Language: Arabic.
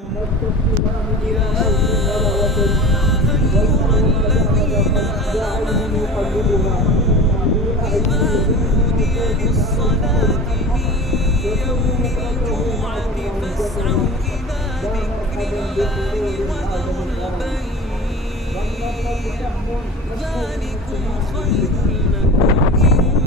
يا أيها الذين آمنوا إذا نودي للصلاة من يوم الجمعة فاسعوا إلى ذكر الله وذروا البيع ذلكم خير لكم إن